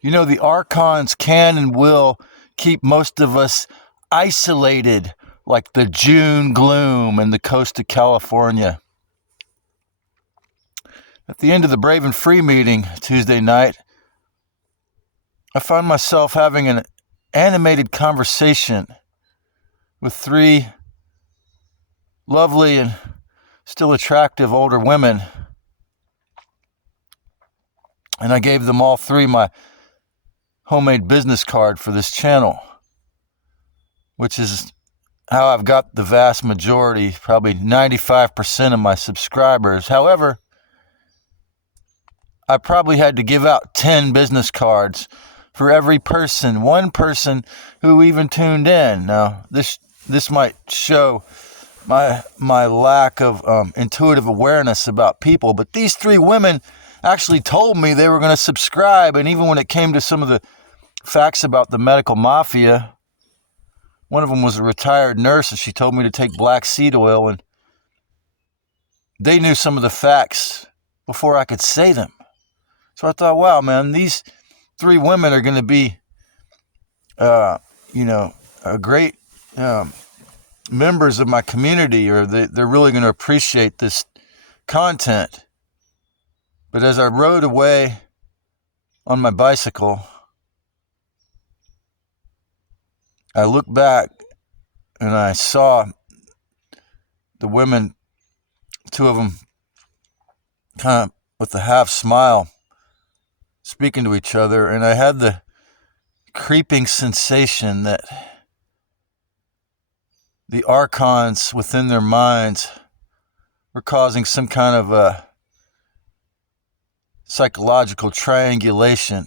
You know, the ARCHONS can and will keep most of us isolated like the June gloom in the coast of California. At the end of the Brave and Free meeting Tuesday night, I found myself having an animated conversation with three lovely and still attractive older women. And I gave them all three my homemade business card for this channel, which is how I've got the vast majority, probably 95% of my subscribers. However, I probably had to give out 10 business cards for every person, one person who even tuned in. Now, this might show my lack of intuitive awareness about people, but these three women actually told me they were going to subscribe, and even when it came to some of the facts about the medical mafia, one of them was a retired nurse, and she told me to take black seed oil, and they knew some of the facts before I could say them. So I thought, wow, man, these three women are going to be, a great members of my community, or they're really going to appreciate this content. But as I rode away on my bicycle, I looked back and I saw the women, two of them kind of with a half smile, speaking to each other, and I had the creeping sensation that the archons within their minds were causing some kind of a psychological triangulation.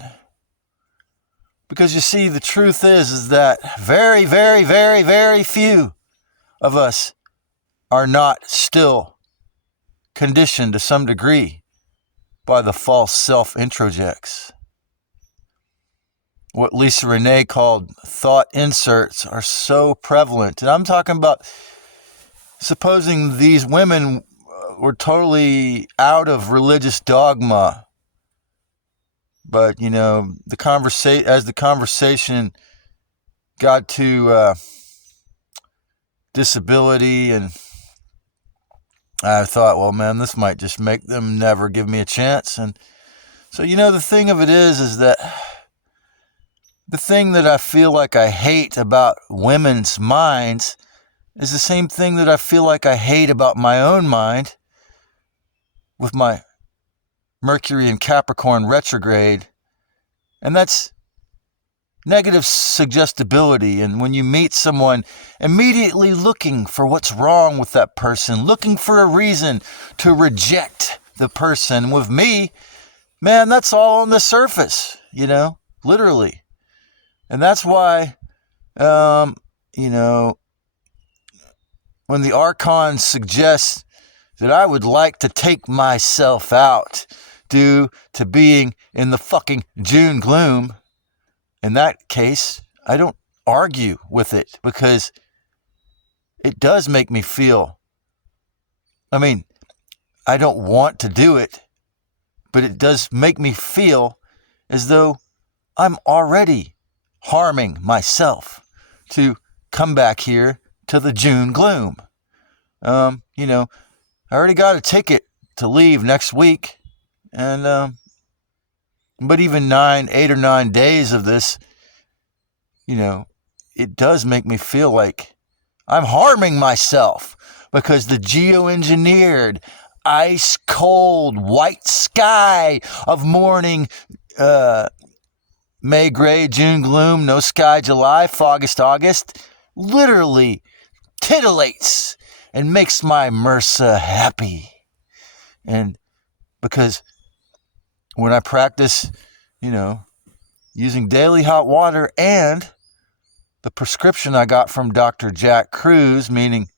Because you see, the truth is that very, very, very, very few of us are not still conditioned to some degree by the false self-introjects. What Lisa Renee called thought inserts are so prevalent. And I'm talking about supposing these women were totally out of religious dogma. But, as the conversation got to disability, and I thought, well, man, this might just make them never give me a chance. And so, the thing of it is that the thing that I feel like I hate about women's minds is the same thing that I feel like I hate about my own mind with my Mercury and Capricorn retrograde, and that's negative suggestibility. And when you meet someone, immediately looking for what's wrong with that person, looking for a reason to reject the person. With me, man, that's all on the surface, literally. And that's why, when the archons suggest that I would like to take myself out due to being in the fucking June gloom, in that case, I don't argue with it, because it does make me feel, I don't want to do it, but it does make me feel as though I'm already harming myself to come back here to the June gloom. I already got a ticket to leave next week, and but even 8 or 9 days of this, it does make me feel like I'm harming myself, because the geoengineered, ice cold, white sky of morning, May gray, June gloom, no sky, July, August, literally titillates and makes my MRSA happy. And because when I practice, using daily hot water and the prescription I got from Dr. Jack Cruz, meaning,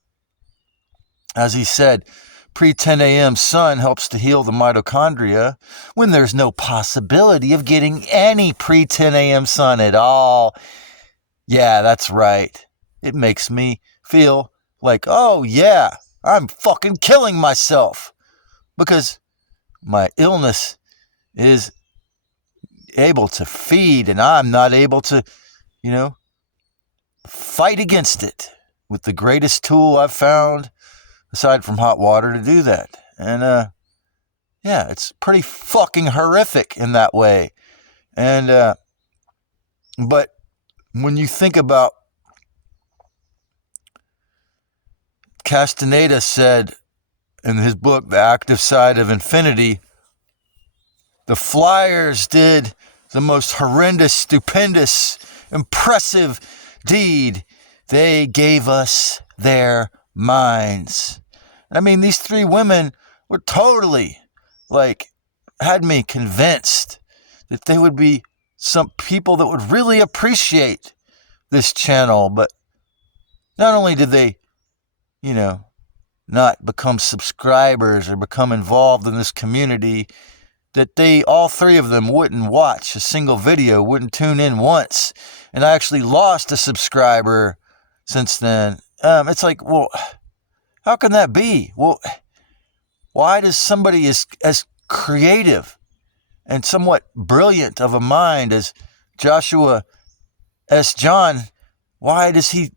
as he said, pre-10 a.m. sun helps to heal the mitochondria, when there's no possibility of getting any pre-10 a.m. sun at all. Yeah, that's right. It makes me feel like, oh yeah, I'm fucking killing myself, because my illness is able to feed, and I'm not able to, fight against it with the greatest tool I've found, aside from hot water, to do that. And, yeah, it's pretty fucking horrific in that way. And, but when you think about, Castaneda said in his book, The Active Side of Infinity, the Flyers did the most horrendous, stupendous, impressive deed. They gave us their minds. I mean, these three women were totally, had me convinced that they would be some people that would really appreciate this channel. But not only did they, not become subscribers or become involved in this community, that all three of them wouldn't watch a single video, wouldn't tune in once. And I actually lost a subscriber since then. It's like, well, how can that be? Well, why does somebody as creative and somewhat brilliant of a mind as Joshua S. John, why does he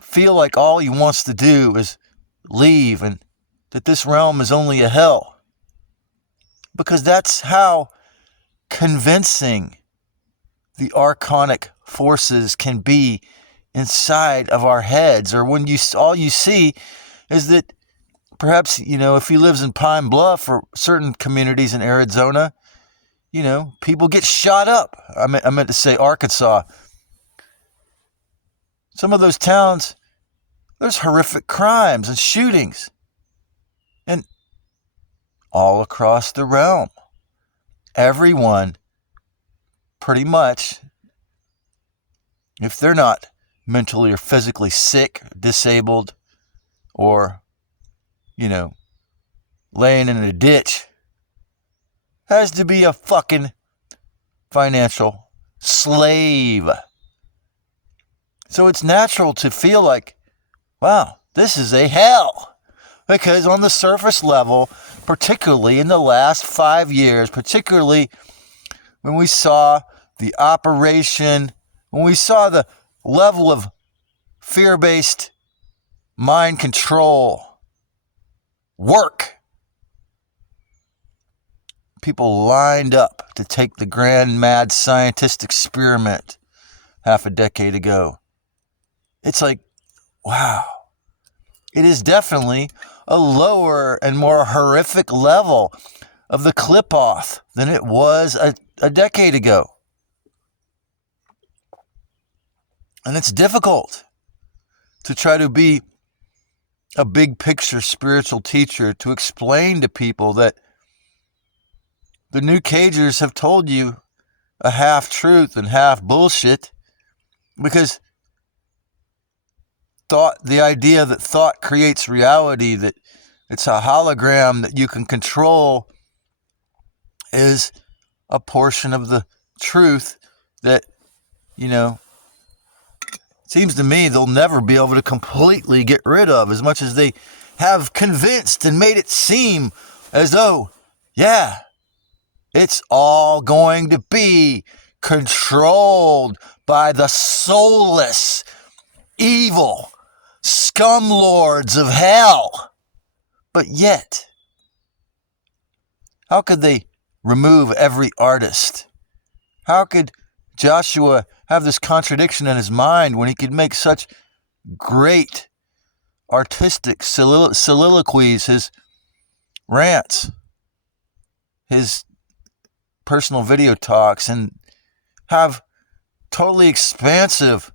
feel like all he wants to do is leave and that this realm is only a hell? Because that's how convincing the archonic forces can be inside of our heads. Or when all you see is that perhaps, if he lives in Pine Bluff or certain communities in Arizona, people get shot up. I meant to say Arkansas. Some of those towns, there's horrific crimes and shootings. And all across the realm, everyone, pretty much, if they're not mentally or physically sick, disabled, or, laying in a ditch, has to be a fucking financial slave. So it's natural to feel like, wow, this is a hell. Because on the surface level, particularly in the last 5 years, particularly when we saw the operation, when we saw the level of fear-based mind control work, people lined up to take the grand mad scientist experiment half a decade ago. It's like, wow. It is definitely a lower and more horrific level of the clip-off than it was a decade ago. And it's difficult to try to be a big picture spiritual teacher, to explain to people that the new cagers have told you a half truth and half bullshit, because the idea that thought creates reality, that it's a hologram that you can control, is a portion of the truth that, seems to me they'll never be able to completely get rid of, as much as they have convinced and made it seem as though, yeah, it's all going to be controlled by the soulless, evil scum lords of hell. But yet, how could they remove every artist? How could Joshua have this contradiction in his mind when he could make such great artistic soliloquies, his rants, his personal video talks, and have totally expansive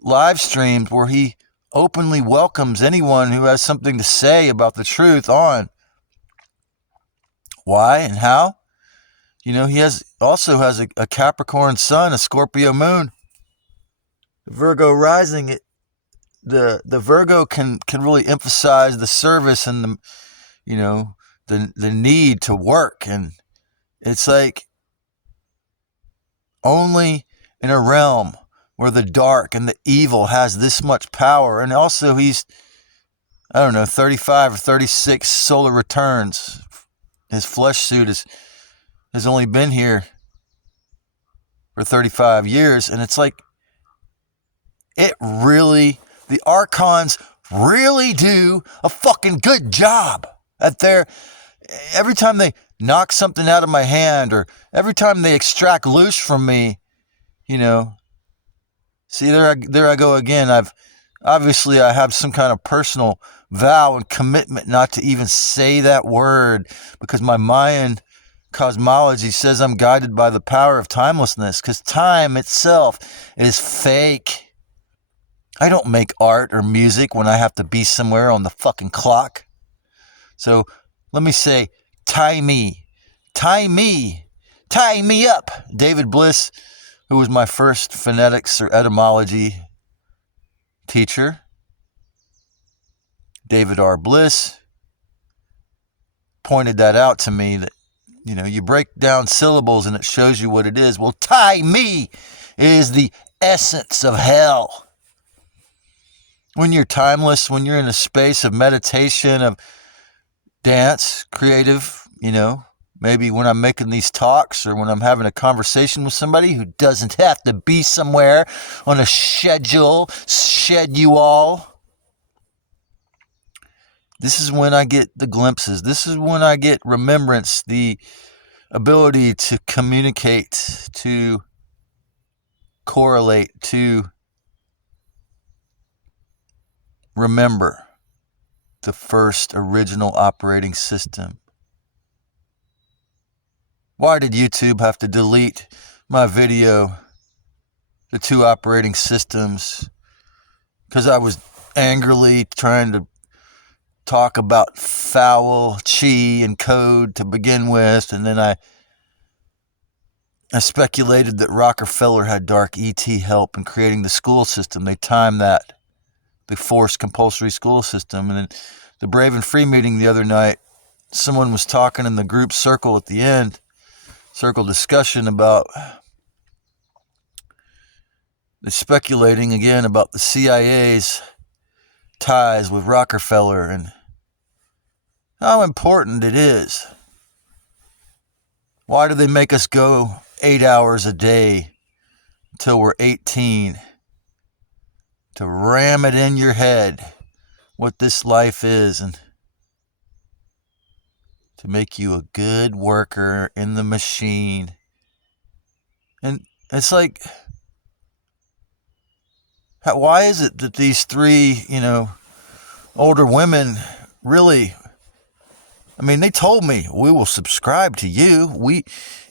live streams where he openly welcomes anyone who has something to say about the truth on? Why and how? He also has a Capricorn sun, a Scorpio moon, Virgo rising. The Virgo can really emphasize the service and the need to work, and it's like only in a realm where the dark and the evil has this much power. And also he's, 35 or 36 solar returns. His flesh suit has only been here for 35 years. And it's like, the ARCHONS really do a fucking good job at every time they knock something out of my hand, or every time they extract loose from me, see, there I go again. I have some kind of personal vow and commitment not to even say that word, because my Mayan cosmology says I'm guided by the power of timelessness, because time itself is fake. I don't make art or music when I have to be somewhere on the fucking clock. So let me say, tie me up. David Bliss, who was my first phonetics or etymology teacher, David R. Bliss, pointed that out to me, that, you break down syllables and it shows you what it is. Well, tie me is the essence of hell. When you're timeless, when you're in a space of meditation, of dance, creative, maybe when I'm making these talks, or when I'm having a conversation with somebody who doesn't have to be somewhere on a schedule, this is when I get the glimpses. This is when I get remembrance, the ability to communicate, to correlate, to remember the first original operating system. Why did YouTube have to delete my video, the 2 operating systems? Because I was angrily trying to talk about foul, chi, and code to begin with, and then I speculated that Rockefeller had dark ET help in creating the school system. They timed that, the forced compulsory school system. And then the Brave and Free meeting the other night, someone was talking in the group circle at the end, circle discussion about, they're speculating again about the CIA's ties with Rockefeller and how important it is. Why do they make us go 8 hours a day till we're 18 to ram it in your head what this life is, and to make you a good worker in the machine? And it's like, why is it that these 3, older women really, they told me, we will subscribe to you.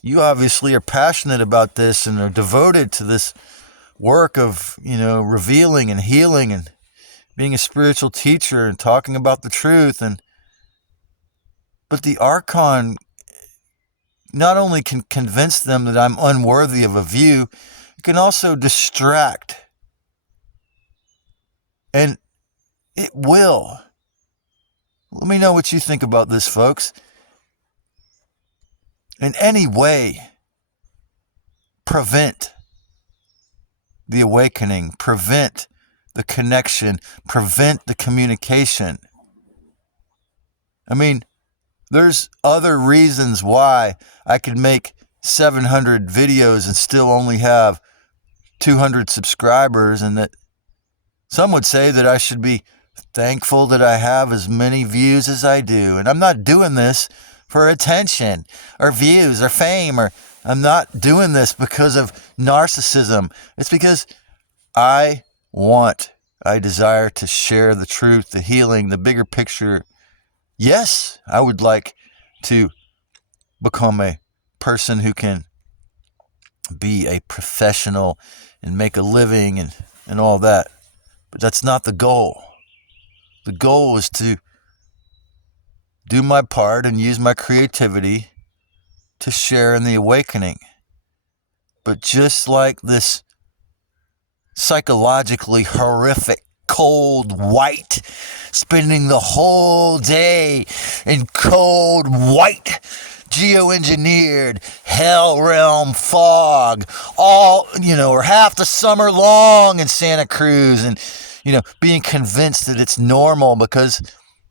You obviously are passionate about this and are devoted to this work of, revealing and healing and being a spiritual teacher and talking about the truth. But the Archon not only can convince them that I'm unworthy of a view, it can also distract. And it will. Let me know what you think about this, folks. In any way, prevent the awakening, prevent the connection, prevent the communication. There's other reasons why I could make 700 videos and still only have 200 subscribers, and that some would say that I should be thankful that I have as many views as I do. And I'm not doing this for attention or views or fame, or I'm not doing this because of narcissism. It's because I desire to share the truth, the healing, the bigger picture. Yes, I would like to become a person who can be a professional and make a living and all that. But that's not the goal. The goal is to do my part and use my creativity to share in the awakening. But just like this psychologically horrific, cold white, spending the whole day in cold white, geoengineered hell realm fog, or half the summer long in Santa Cruz, and being convinced that it's normal because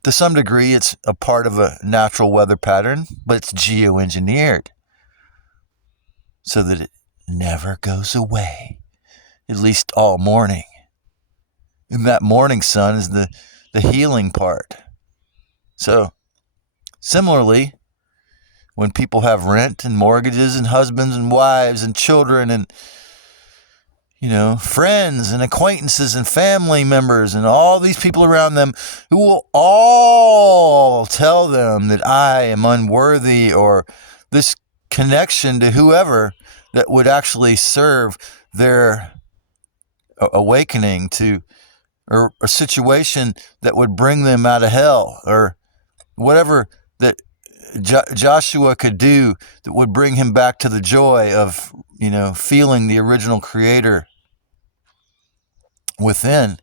to some degree it's a part of a natural weather pattern, but it's geoengineered so that never goes away, at least all morning. And that morning sun is the healing part. So, similarly, when people have rent and mortgages and husbands and wives and children and, friends and acquaintances and family members and all these people around them who will all tell them that I am unworthy, or this connection to whoever that would actually serve their awakening to, or a situation that would bring them out of hell, or whatever that Joshua could do that would bring him back to the joy of, feeling the original creator within.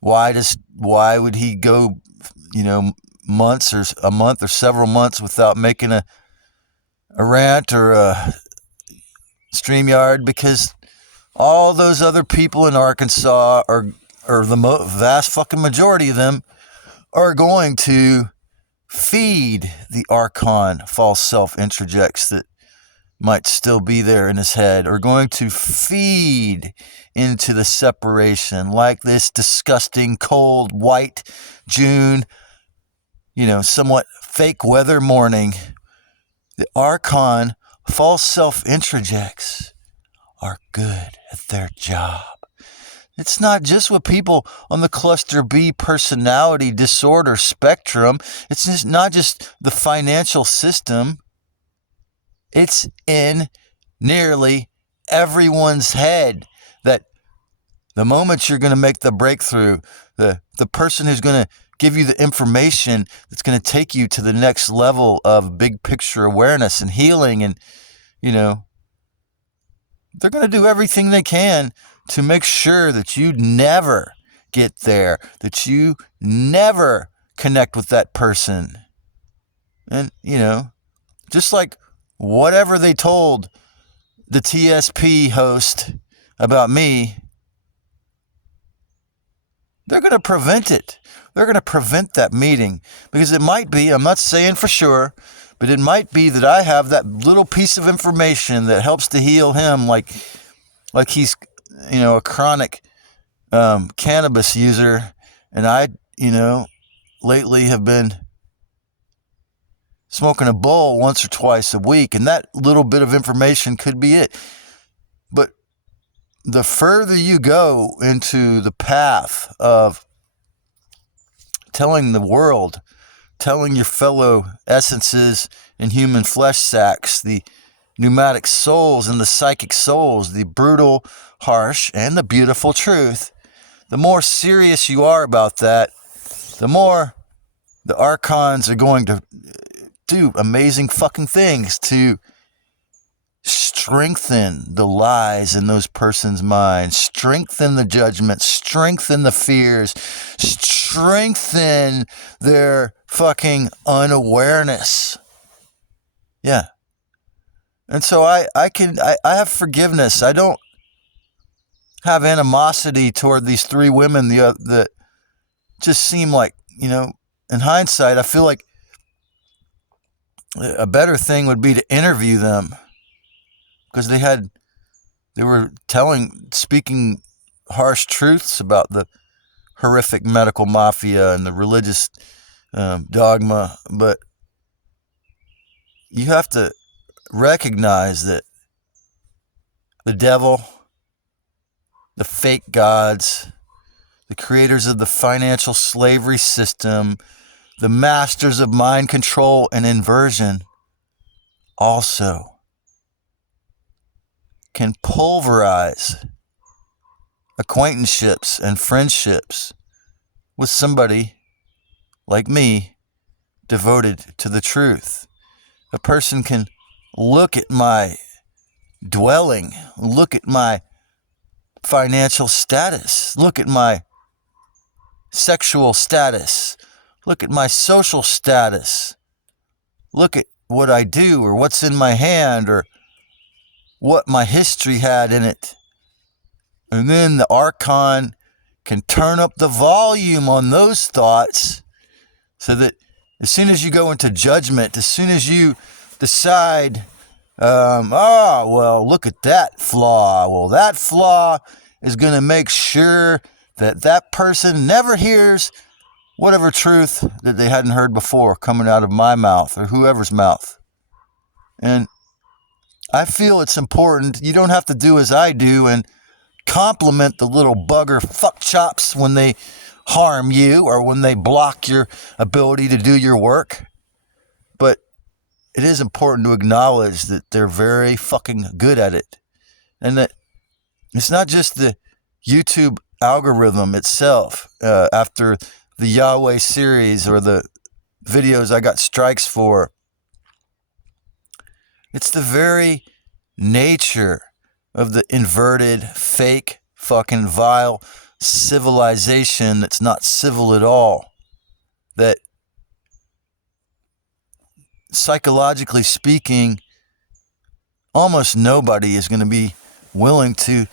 Why would he go, months or a month or several months without making a rant or a StreamYard? Because all those other people in Arkansas or the vast fucking majority of them are going to feed the Archon false self introjects that might still be there in his head, are going to feed into the separation like this disgusting cold white June, somewhat fake weather morning. The Archon false self introjects are good at their job. It's not just with people on the cluster B personality disorder spectrum. It's just not just the financial system. It's in nearly everyone's head that the moment you're going to make the breakthrough, the person who's going to give you the information that's going to take you to the next level of big picture awareness and healing, and, they're going to do everything they can to make sure that you never get there, that you never connect with that person. And, just like whatever they told the TSP host about me, they're going to prevent it. They're going to prevent that meeting, because it might be, I'm not saying for sure, but it might be that I have that little piece of information that helps to heal him, like he's, a chronic cannabis user, and I, lately have been smoking a bowl once or twice a week, and that little bit of information could be it. But the further you go into the path of telling the world, telling your fellow essences and human flesh sacks, the pneumatic souls and the psychic souls, the brutal, harsh, and the beautiful truth, the more serious you are about that, the more the Archons are going to do amazing fucking things to strengthen the lies in those persons' minds, strengthen the judgments, strengthen the fears, strengthen their fucking unawareness. Yeah. And so I have forgiveness. I don't have animosity toward these three women that just seem like, in hindsight, I feel like a better thing would be to interview them, because they were speaking harsh truths about the horrific medical mafia and the religious dogma. But you have to recognize that the devil, the fake gods, the creators of the financial slavery system, the masters of mind control and inversion, also can pulverize acquaintanceships and friendships with somebody like me, devoted to the truth. A person can look at my dwelling, look at my financial status, look at my sexual status, look at my social status, look at what I do or what's in my hand or what my history had in it. And then the Archon can turn up the volume on those thoughts so that as soon as you go into judgment, as soon as you decide Well, look at that flaw. Well, that flaw is going to make sure that that person never hears whatever truth that they hadn't heard before coming out of my mouth or whoever's mouth. And I feel it's important. You don't have to do as I do and compliment the little bugger fuck chops when they harm you or when they block your ability to do your work. But it is important to acknowledge that they're very fucking good at it. And that it's not just the YouTube algorithm itself. After the Yahweh series or the videos I got strikes for, it's the very nature of the inverted, fake, fucking vile civilization that's not civil at all. That, psychologically speaking, almost nobody is going to be willing to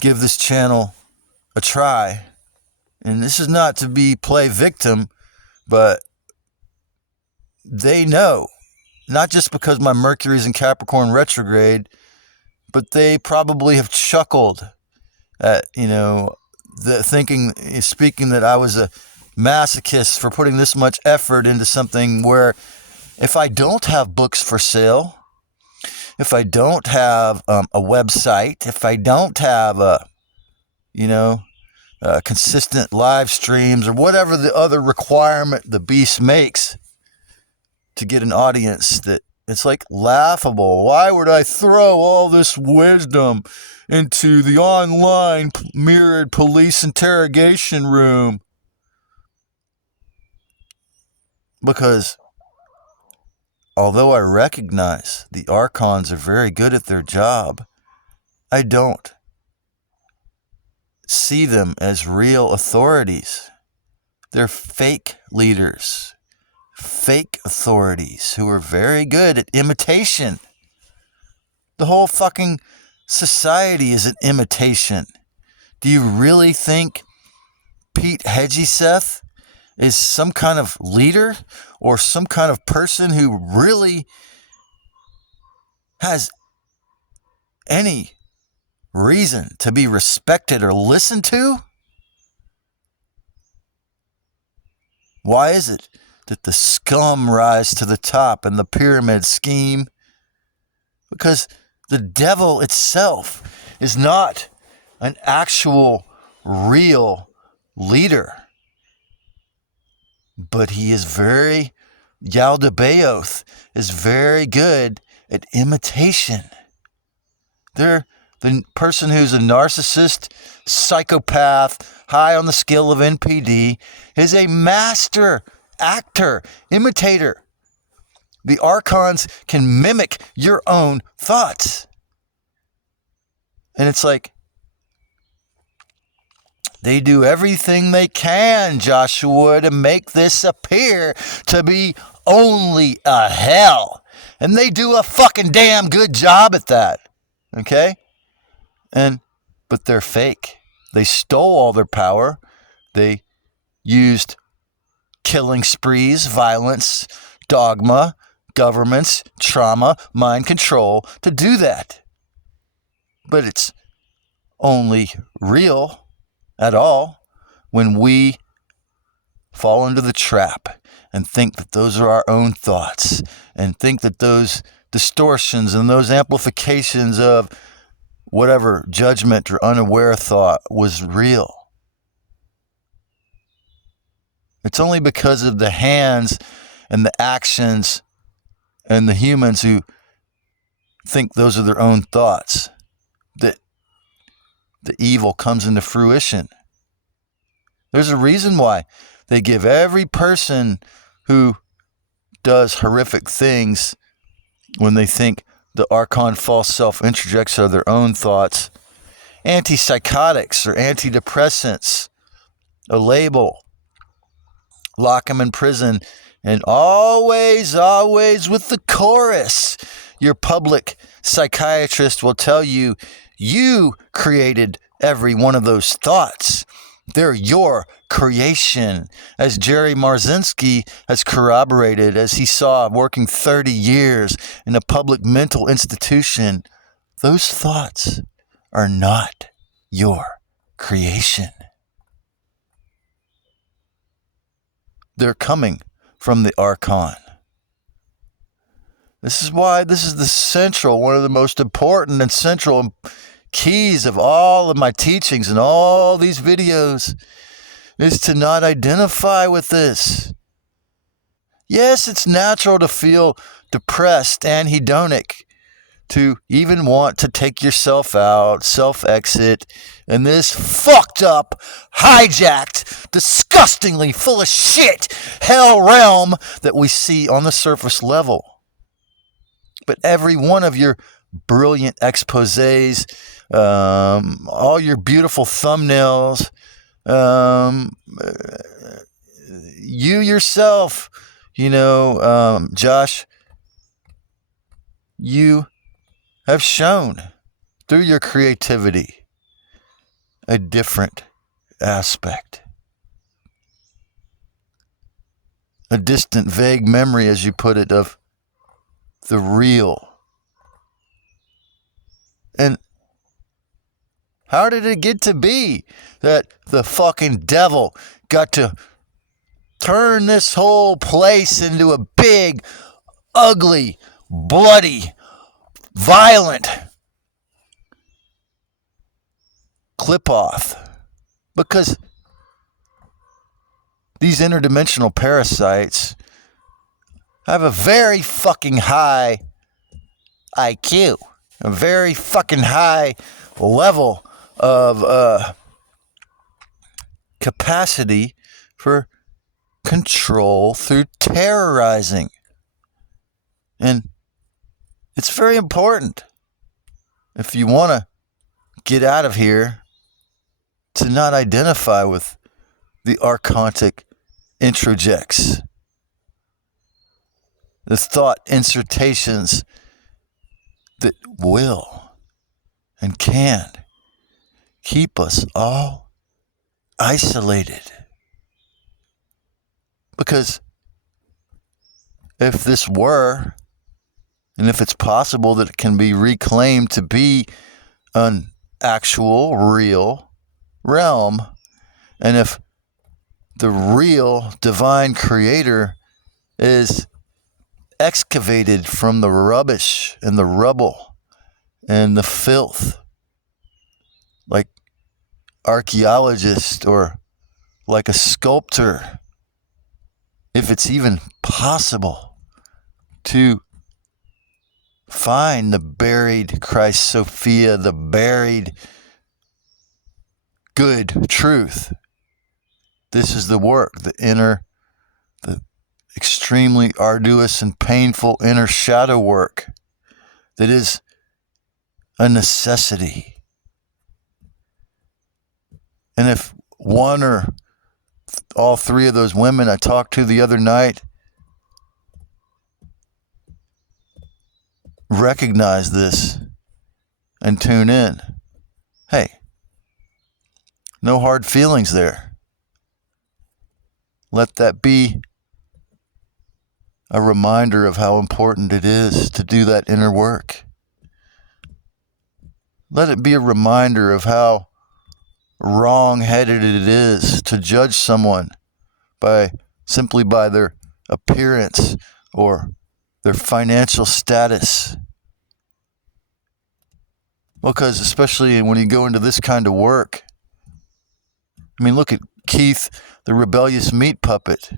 give this channel a try. And this is not to play victim, but they know. Not just because my Mercury's in Capricorn retrograde, but they probably have chuckled at, speaking that I was a masochist for putting this much effort into something where if I don't have books for sale, if I don't have a website, if I don't have consistent live streams or whatever the other requirement the beast makes to get an audience, that it's like laughable. Why would I throw all this wisdom into the online mirrored police interrogation room? Because although I recognize the ARCHONS are very good at their job, I don't see them as real authorities. They're fake leaders, fake authorities who are very good at imitation. The whole fucking society is an imitation. Do you really think Pete Hedgeseth is some kind of leader or some kind of person who really has any reason to be respected or listened to? Why is it that the scum rise to the top in the pyramid scheme? Because the devil itself is not an actual real leader. But he is Yaldabaoth is very good at imitation. They're the person who's a narcissist, psychopath, high on the scale of NPD, is a master actor, imitator. The ARCHONS can mimic your own thoughts. And it's like, they do everything they can, Joshua, to make this appear to be only a hell. And they do a fucking damn good job at that. Okay? But they're fake. They stole all their power. They used killing sprees, violence, dogma, governments, trauma, mind control to do that. But it's only real at all when we fall into the trap and think that those are our own thoughts and think that those distortions and those amplifications of whatever judgment or unaware thought was real. It's only because of the hands and the actions and the humans who think those are their own thoughts that the evil comes into fruition. There's a reason why they give every person who does horrific things, when they think the Archon false self interjects are their own thoughts, antipsychotics or antidepressants, a label, lock them in prison, and always with the chorus. Your public psychiatrist will tell you, you created every one of those thoughts. They're your creation. As Jerry Marzinski has corroborated, as he saw working 30 years in a public mental institution, those thoughts are not your creation. They're coming from the Archon. This is why this is one of the most important and central keys of all of my teachings and all these videos, is to not identify with this. Yes, it's natural to feel depressed and hedonic, to even want to take yourself out, self-exit, in this fucked up, hijacked, disgustingly full of shit hell realm that we see on the surface level. But every one of your brilliant exposés, all your beautiful thumbnails, you yourself, Josh, you have shown through your creativity a different aspect. A distant, vague memory, as you put it, of the real. And how did it get to be that the fucking devil got to turn this whole place into a big, ugly, bloody, violent clip-off? Because these interdimensional parasites have a very fucking high IQ, a very fucking high level of capacity for control through terrorizing. And it's very important, if you want to get out of here, to not identify with the archontic introjects, the thought insertations that will and can keep us all isolated. Because if this were, and if it's possible that it can be reclaimed to be an actual, real realm, and if the real divine creator is excavated from the rubbish and the rubble and the filth, like archaeologist or like a sculptor, if it's even possible to find the buried Christ Sophia, the buried good truth. This is the work, the extremely arduous and painful inner shadow work that is a necessity. And if one or all three of those women I talked to the other night recognize this and tune in, hey, no hard feelings there. Let that be a reminder of how important it is to do that inner work. Let it be a reminder of how wrong-headed it is to judge someone simply by their appearance or their financial status. Because especially when you go into this kind of work, I mean, look at Keith, the rebellious meat puppet.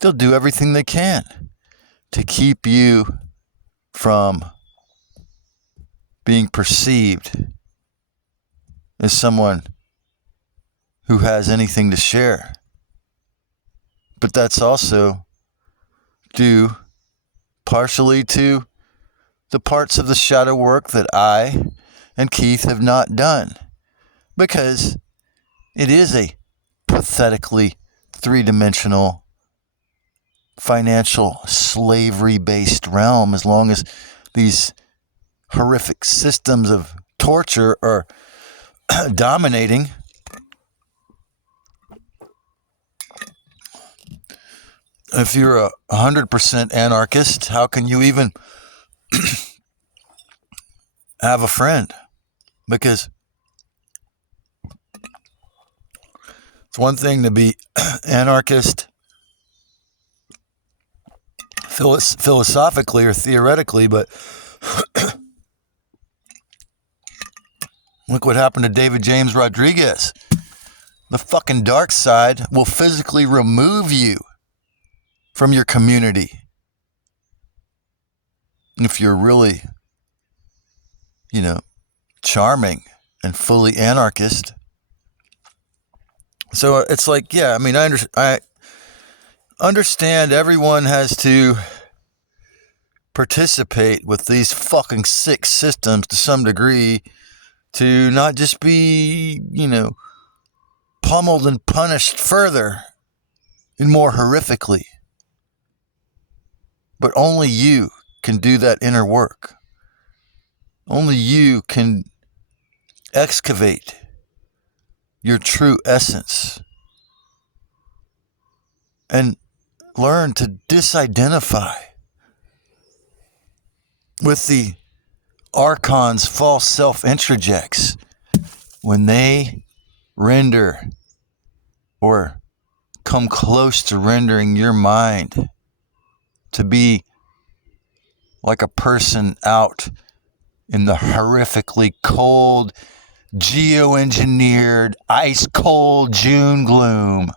They'll do everything they can to keep you from being perceived as someone who has anything to share. But that's also due partially to the parts of the shadow work that I and Keith have not done. Because it is a pathetically three-dimensional financial slavery-based realm, as long as these horrific systems of torture are dominating. If you're a 100% anarchist, how can you even have a friend? Because it's one thing to be anarchist philosophically or theoretically, but look what happened to David James Rodriguez. The fucking dark side will physically remove you from your community if you're really, charming and fully anarchist. So it's like, yeah, I mean, I understand everyone has to participate with these fucking sick systems to some degree to not just be, pummeled and punished further and more horrifically. But only you can do that inner work. Only you can excavate your true essence and learn to disidentify with the ARCHONS false self-introjects when they render or come close to rendering your mind to be like a person out in the horrifically cold, geoengineered, ice-cold June gloom.